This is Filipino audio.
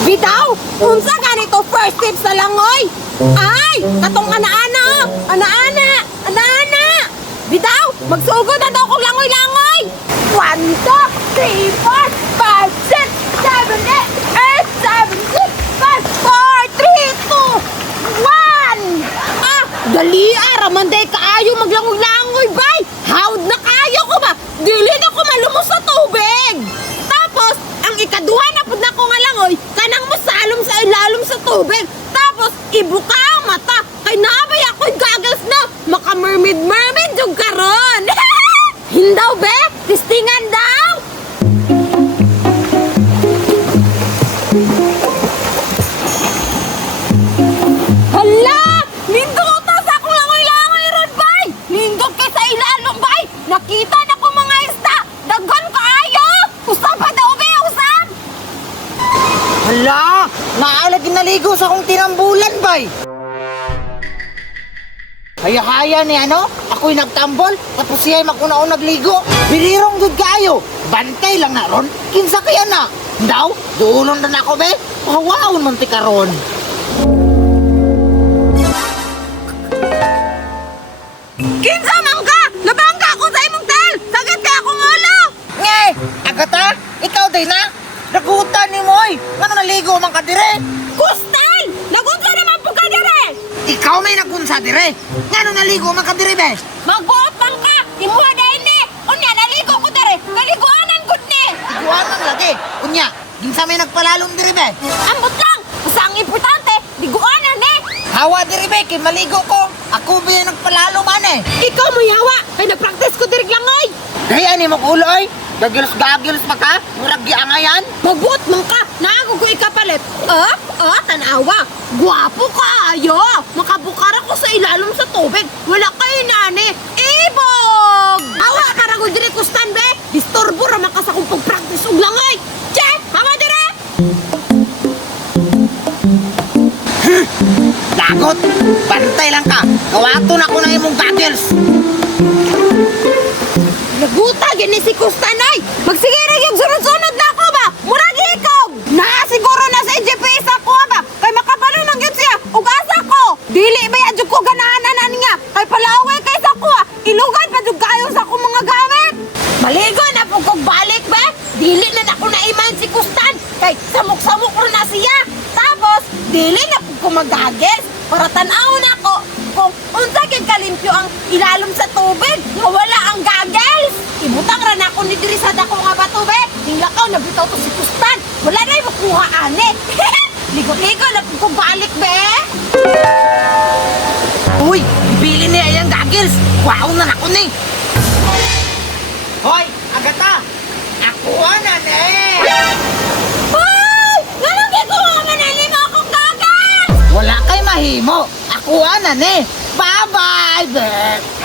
Bitaw, unsa ganito first tips sa langoy? Ay, katong ana-ana, ana-ana, ana-ana. Bitaw, magsugod na daw kong langoy-langoy. 1, 2, 3, 4, 5, 6, 7, 8, 7, 6, 5, 4, 3, 2, 1. Ah, dali raman day kaayo maglangoy-langoy, bay. Hawd na kayo ko ba? Dili na ko malumos sa tubig. Tapos, ang ikaduha na pud na ko nga langoy, kanang mosalom sa ilalom sa tubig. Tapos, ibuka ang mata. Kay nabay ako'y goggles na. Maka-mermaid yung karon. Hindaw, be? Tistingan daw? Hala! Nindot na sa akong langoy-langoy ron, bay! Nindot kay sa ilalom, bay! Nakita na ko mga isda! Daghan kaayo! Usap pa daw, be! Usap! Hala! Naalagi naligo sa akong tinambulan, bay! Haya-haya ni ano? Ako'y nagtambol, tapos siya'y makunaon nagligo. Bilirong dud kayo. Bantay lang na ron. Kinsa kaya na? Daw, duulon na ako, be. Pahawaon man ti karon. Kinsa man ka! Nabangga ako sa imong tel! Sagad ka akong ulo! Nge! Agata? Ikaw din na? Nagutan ni Moy! Ano naligo man ka dire? Kustal! Nagunsa naman po ka dire! Ikaw may nagunsa dire? Ano naligo man ka dire, be? Magbuot man ka! Imuha dahil ni! Unya, naligo ko dire! Kaliguanan ko ni! Iguan lang lagi. Unya, ginsa may nagpalalong dire, be? Ambot lang! Basta ang importante, liguanan ni! Hawa dire, be, kay maligo ko. Ako ba yung nagpalalo man eh? Ikaw mo yawa! Kay nag-practice ko dire langoy! Kaya ni mo uloy? Gagilos pa ka? Murag giangayan? Magbuot man ka! Naago ko ikapalit! Tanawa! Gwapo ka ayo! Makabukar ako sa ilalom sa tubig! Wala kayo nani! Ibog! Hawa ka rago dire kustan be! Disturbo raman ka sa kong pag-practice og langoy! Che! Hawa dire! Lagot! Bantay lang ka! Kawato na ko na imong goggles! Naguta gini si Kustanay! Magsigiri yung sunod-sunod na ako ba? Murag ikaw! Siguro na sa GPS ako ba? Kay makabalo lang yun siya! Ugasa ko! Dili ba yan ko ganahanan niya? Kay palaway kay sa ko ilugay pa dyan kayo sa akong mga gamit! Maligo na po kong balik ba? Dili na ako naiman si Kustan! Kay samok-samok rin na siya! Tapos, dili na po kong mag-agis para tanawin ako kung unsa kay kalimpyo ang ilalom sa tubig nga wala ang goggles. Ibutang ra na ako ni diri sa dako nga bato be. Nilakaw na bitaw to si Kustan. Wala na makuha ani. Ligo-ligo na kung balik be. Uy! Ibili ni ayang goggles! Wow na ako ni! Hoy! Agata! Ako na ni! Hoy! Ganun gikuha man na lima akong goggles! Wala kay mahimo! Ako na ni! Bye-bye!